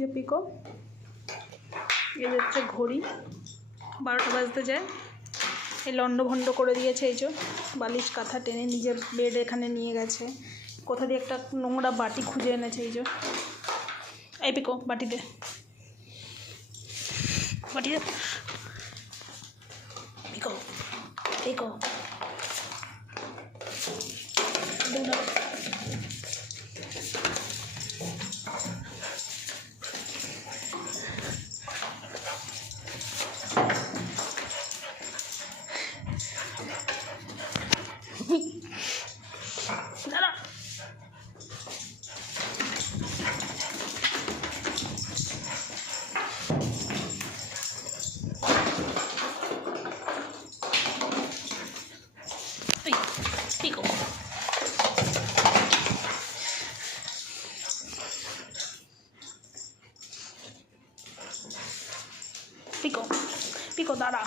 যে পিকো, এই হচ্ছে ঘড়ি, 12টা বাজতে যায়। এই লন্ডভন্ড করে দিয়েছে, এই যে বালিশ কাঁথা টেনে নিজের বেড এখানে নিয়ে গেছে। কোথা দিয়ে একটা নোংরা বাটি খুঁজে এনেছে, এই যে। এই পিকো বাটি দে, বাটি দে পিকো, পিকো দাঁড়া। পিকো পিকো পিকো দাঁড়া।